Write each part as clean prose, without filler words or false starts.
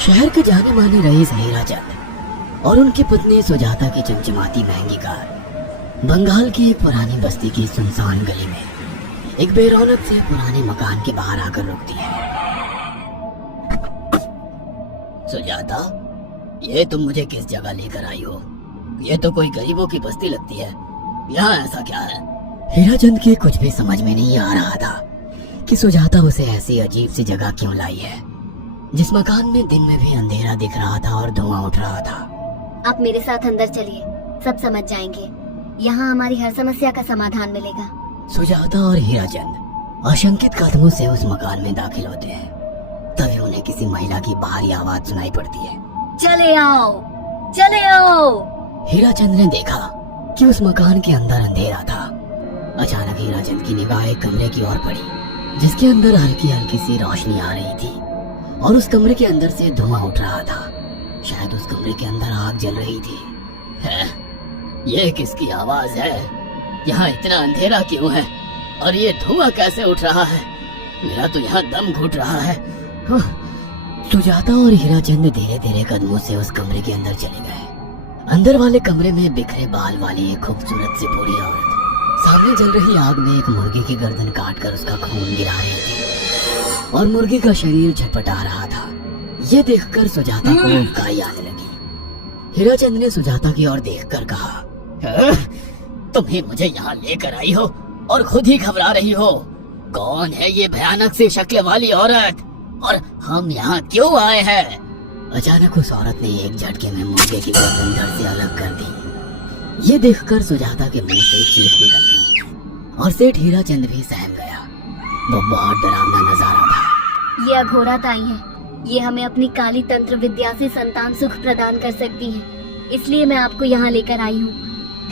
शहर के जाने माने रईस हीराचंद और उनकी पत्नी सुजाता की चमचमाती महंगी कार बंगाल की एक पुरानी बस्ती की सुनसान गली में एक बेरौनक से पुराने मकान के बाहर आकर रुकती है। सुजाता, ये तुम मुझे किस जगह लेकर आई हो? ये तो कोई गरीबों की बस्ती लगती है, यहाँ ऐसा क्या है? हीराचंद की कुछ भी समझ में नहीं आ रहा था कि सुजाता उसे ऐसी अजीब सी जगह क्यों लाई है, जिस मकान में दिन में भी अंधेरा दिख रहा था और धुआं उठ रहा था। आप मेरे साथ अंदर चलिए, सब समझ जाएंगे। यहाँ हमारी हर समस्या का समाधान मिलेगा। सुजाता और हीराचंद आशंकित कदमों से उस मकान में दाखिल होते हैं। तभी उन्हें किसी महिला की बाहरी आवाज सुनाई पड़ती है। चले आओ, चले आओ। हीराचंद ने देखा कि उस मकान के अंदर अंधेरा था। अचानक हीराचंद की निगाह एक कमरे की ओर पड़ी, जिसके अंदर हल्की हल्की सी रोशनी आ रही थी और उस कमरे के अंदर से धुआं उठ रहा था। शायद उस कमरे के अंदर आग जल रही थी। ये किसकी आवाज है? यहाँ इतना अंधेरा क्यों है और ये धुआं कैसे उठ रहा है? मेरा तो यहाँ दम घुट रहा है। सुजाता और हीराचंद धीरे धीरे कदमों से उस कमरे के अंदर चले गए। अंदर वाले कमरे में बिखरे बाल वाली एक खूबसूरत सी बूढ़ी औरत सामने जल रही आग में एक मुर्गी की गर्दन काटकर उसका खून गिरा रही थी और मुर्गी का शरीर झटपटा रहा था। ये देखकर सुजाता को उबकाई आने लगी। हीराचंद ने सुजाता की ओर देखकर कहा, तुम ही मुझे यहाँ लेकर आई हो और खुद ही घबरा रही हो। कौन है ये भयानक सी शक्ल वाली औरत और हम यहाँ क्यों आए हैं? अचानक उस औरत ने एक झटके में मुर्गे की गर्दन धड़ से अलग कर दी। ये देखकर सुजाता के मुंह से चीख निकल गई और सेठ हीराचंद भी सहम गया। वो बहुत डरावना नजारा था। ये अघोरा ताई है, ये हमें अपनी काली तंत्र विद्या से संतान सुख प्रदान कर सकती है, इसलिए मैं आपको यहाँ लेकर आई हूँ।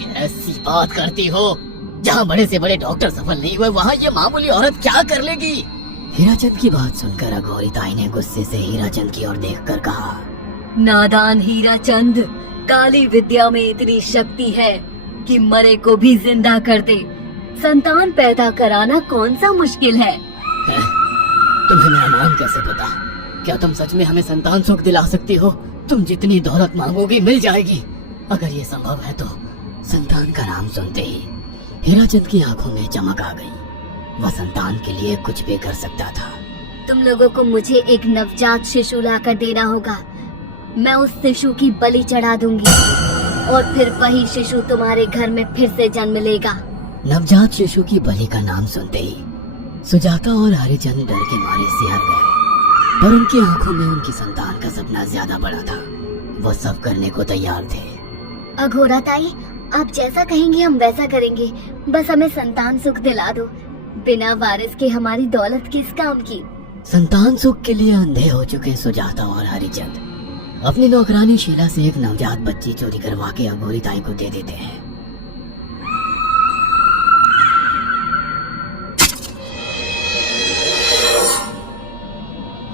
कैसी बात करती हो? जहाँ बड़े से बड़े डॉक्टर सफल नहीं हुए, वहाँ ये मामूली औरत क्या कर लेगी? हीराचंद की बात सुनकर अघोरी ताई ने गुस्से से हीराचंद की ओर देखकर कहा, नादान हीराचंद, काली विद्या में इतनी शक्ति है कि मरे को भी जिंदा कर दे। संतान पैदा कराना कौन सा मुश्किल है? तुम्हें मेरा नाम कैसे पता? क्या तुम सच में हमें संतान सुख दिला सकती हो? तुम जितनी दौलत मांगोगी मिल जाएगी। अगर ये संभव है तो संतान का नाम सुनते ही हीराचंद की आंखों में चमक आ गई। वह संतान के लिए कुछ भी कर सकता था। तुम लोगों को मुझे एक नवजात शिशु लाकर देना होगा। मैं उस शिशु की बलि चढ़ा दूंगी और फिर वही शिशु तुम्हारे घर में फिर से जन्म लेगा। नवजात शिशु की बलि का नाम सुनते ही सुजाता और हरिचंद डर के मारे सिहर गए, पर उनकी आंखों में उनकी संतान का सपना ज्यादा बड़ा था। वो सब करने को तैयार थे। अघोरा ताई, आप जैसा कहेंगे हम वैसा करेंगे, बस हमें संतान सुख दिला दो। बिना वारिस के हमारी दौलत किस काम की? संतान सुख के लिए अंधे हो चुके सुजाता और हरिचंद अपनी नौकरानी शीला से एक नवजात बच्ची चोरी करवा के अघोरी ताई को दे देते हैं।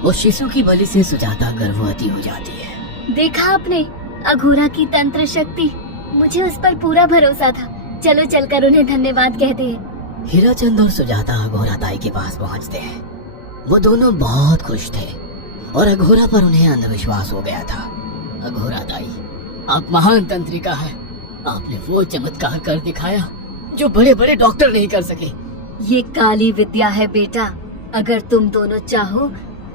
उस शिशु की बलि से सुजाता गर्भवती हो जाती है। देखा आपने अघोरा की तंत्र शक्ति, मुझे उस पर पूरा भरोसा था। चलो चलकर उन्हें धन्यवाद कहते हैं। हीराचंद और सुजाता अघोरा ताई के पास पहुंचते हैं। वो दोनों बहुत खुश थे और अघोरा पर उन्हें अंधविश्वास हो गया था। अघोरा ताई, आप महान तंत्रिका है। आपने वो चमत्कार कर दिखाया जो बड़े बड़े डॉक्टर नहीं कर सके। ये काली विद्या है बेटा। अगर तुम दोनों चाहो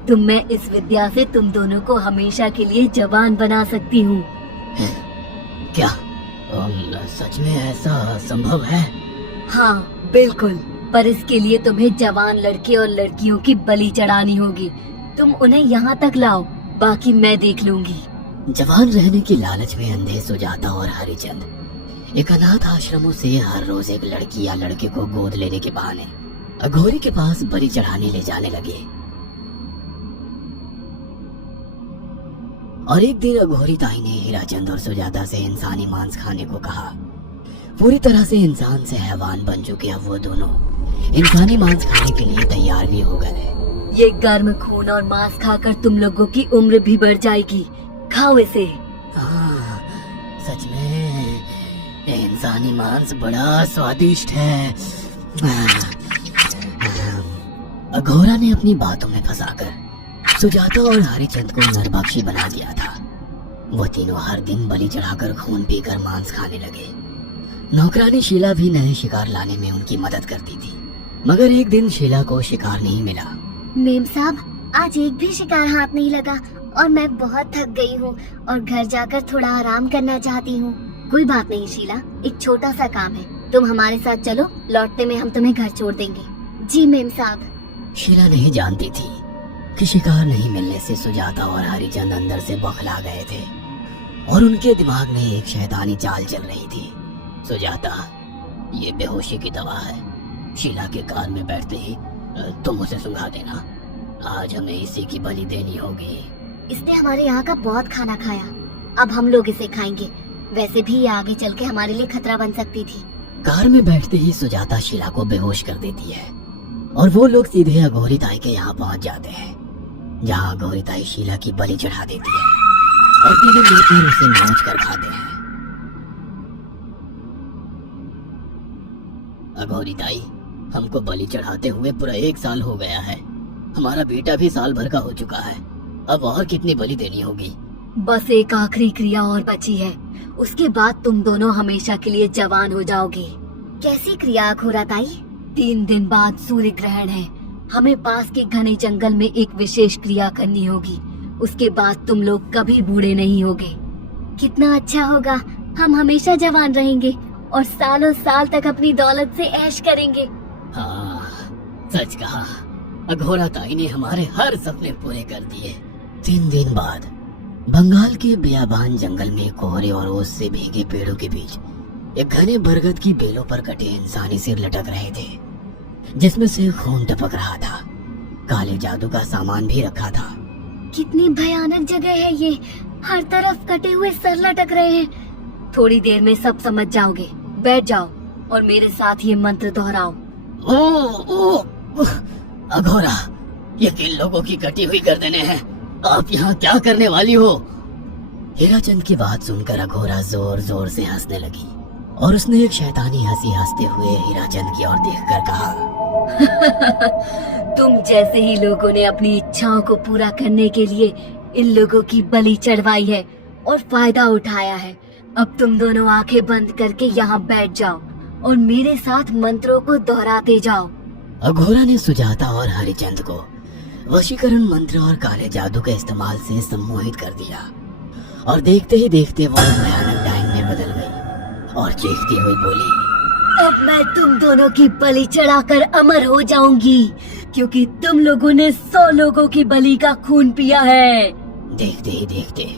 तो मैं इस विद्या से तुम दोनों को हमेशा के लिए जवान बना सकती हूँ। क्या सच में ऐसा संभव है? हाँ बिल्कुल, पर इसके लिए तुम्हें जवान लड़के और लड़कियों की बलि चढ़ानी होगी। तुम उन्हें यहाँ तक लाओ, बाकी मैं देख लूंगी। जवान रहने की लालच में अंधे सुजाता और हरिचंद एक अनाथ आश्रमों से हर रोज एक लड़की या लड़के को गोद लेने के बहाने अघोरी के पास बलि चढ़ाने ले जाने लगे। और एक दिन अघोरी ताई ने हीराचंद और सुजाता से इंसानी मांस खाने को कहा। पूरी तरह से इंसान से हैवान बन चुके अब वो दोनों इंसानी मांस खाने के लिए तैयार भी हो गए। ये गर्म खून और मांस खाकर तुम लोगों की उम्र भी बढ़ जाएगी। खाओ इसे। हाँ, सच में ये इंसानी मांस बड़ा स्वादिष्ट है। अघोरा ने अपनी बातों में फंसाकर सुजाता और हरिचंद को नरबख्शी बना दिया था। वो तीनों हर दिन बलि चढ़ाकर खून पीकर मांस खाने लगे। नौकरानी शीला भी नए शिकार लाने में उनकी मदद करती थी, मगर एक दिन शीला को शिकार नहीं मिला। मेम साहब, आज एक भी शिकार हाथ नहीं लगा और मैं बहुत थक गई हूँ और घर जाकर थोड़ा आराम करना चाहती हूँ। कोई बात नहीं शीला, एक छोटा सा काम है, तुम हमारे साथ चलो, लौटते में हम तुम्हें घर छोड़ देंगे। जी मेम साहब। शीला नहीं जानती थी कि शिकार नहीं मिलने से सुजाता और हरिचंद अंदर से बौखला गए थे और उनके दिमाग में एक शैतानी चाल चल रही थी। सुजाता, ये बेहोशी की दवा है। शीला के कार में बैठते ही तुम उसे सुंघा देना। आज हमें इसी की बलि देनी होगी। इसने हमारे यहाँ का बहुत खाना खाया, अब हम लोग इसे खाएंगे। वैसे भी ये आगे चल के हमारे लिए खतरा बन सकती थी। कार में बैठते ही सुजाता शीला को बेहोश कर देती है और वो लोग सीधे अघोरी ताई के यहाँ पहुँच जाते हैं, जहाँ अघोरी ताई शीला की बलि चढ़ा देती है और तीनों मिलकर उसे नोच कर खाते हैं। अघोरी ताई, हमको बलि चढ़ाते हुए पूरा 1 साल हो गया है। हमारा बेटा भी साल भर का हो चुका है। अब और कितनी बलि देनी होगी? बस एक आखिरी क्रिया और बची है, उसके बाद तुम दोनों हमेशा के लिए जवान हो जाओगे। कैसी क्रिया अघोरा ताई? 3 दिन बाद सूर्य ग्रहण है, हमें पास के घने जंगल में एक विशेष क्रिया करनी होगी। उसके बाद तुम लोग कभी बूढ़े नहीं होगे। कितना अच्छा होगा, हम हमेशा जवान रहेंगे और सालों साल तक अपनी दौलत से ऐश करेंगे। हाँ, सच कहा। अघोरा ताई ने हमारे हर सपने पूरे कर दिए। 3 दिन बाद बंगाल के बियाबान जंगल में कोहरे और ओस से भीगे पेड़ों के बीच एक घने बरगद की बेलों पर कटे इंसानी सिर लटक रहे थे, जिसमें से खून टपक रहा था। काले जादू का सामान भी रखा था। कितनी भयानक जगह है ये, हर तरफ कटे हुए सर लटक रहे हैं। थोड़ी देर में सब समझ जाओगे। बैठ जाओ और मेरे साथ ये मंत्र दोहराओ। अघोरा, ये किन लोगों की कटी हुई गर्दनें हैं? आप यहाँ क्या करने वाली हो? हीराचंद की बात सुनकर अघोरा जोर जोर से हंसने लगी और उसने एक शैतानी हंसी हंसते हुए हीराचंद की ओर देखकर कहा, तुम जैसे ही लोगों ने अपनी इच्छाओं को पूरा करने के लिए इन लोगों की बलि चढ़वाई है और फायदा उठाया है। अब तुम दोनों आंखें बंद करके यहाँ बैठ जाओ और मेरे साथ मंत्रों को दोहराते जाओ। अघोरा ने सुजाता और हरिचंद को वशीकरण मंत्र और काले जादू के इस्तेमाल से सम्मोहित कर दिया और देखते ही देखते वो भयानक डायन में बदल गई और चीखती हुई बोली, अब मैं तुम दोनों की बलि चढ़ाकर अमर हो जाऊंगी, क्योंकि तुम लोगों ने 100 लोगों की बलि का खून पिया है। देखते ही देखते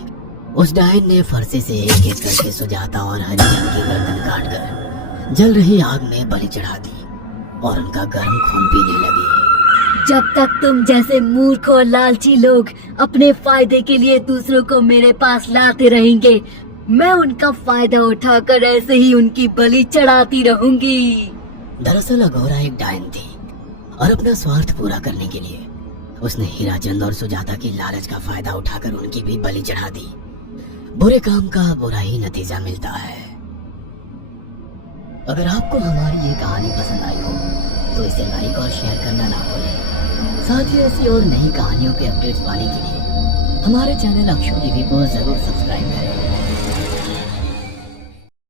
उस डायन ने फरसे से एक एक करके सुजाता और हरिचंद की गर्दन काटकर जल रही आग में बलि चढ़ा दी और उनका गर्म खून पीने लगी। जब तक तुम जैसे मूर्ख और लालची लोग अपने फायदे के लिए दूसरों को मेरे पास लाते रहेंगे, मैं उनका फायदा उठाकर ऐसे ही उनकी बलि चढ़ाती रहूंगी। दरअसल अघोरा एक डायन थी और अपना स्वार्थ पूरा करने के लिए उसने हीराचंद और सुजाता की लालच का फायदा उठाकर उनकी भी बलि चढ़ा दी। बुरे काम का बुरा ही नतीजा मिलता है। अगर आपको हमारी ये कहानी पसंद आई हो तो इसे लाइक और शेयर करना ना भूलें। साथ ही ऐसी और नई कहानियों के अपडेट्स पाने के लिए हमारे चैनल अक्षु टीवी को जरूर सब्सक्राइब करें।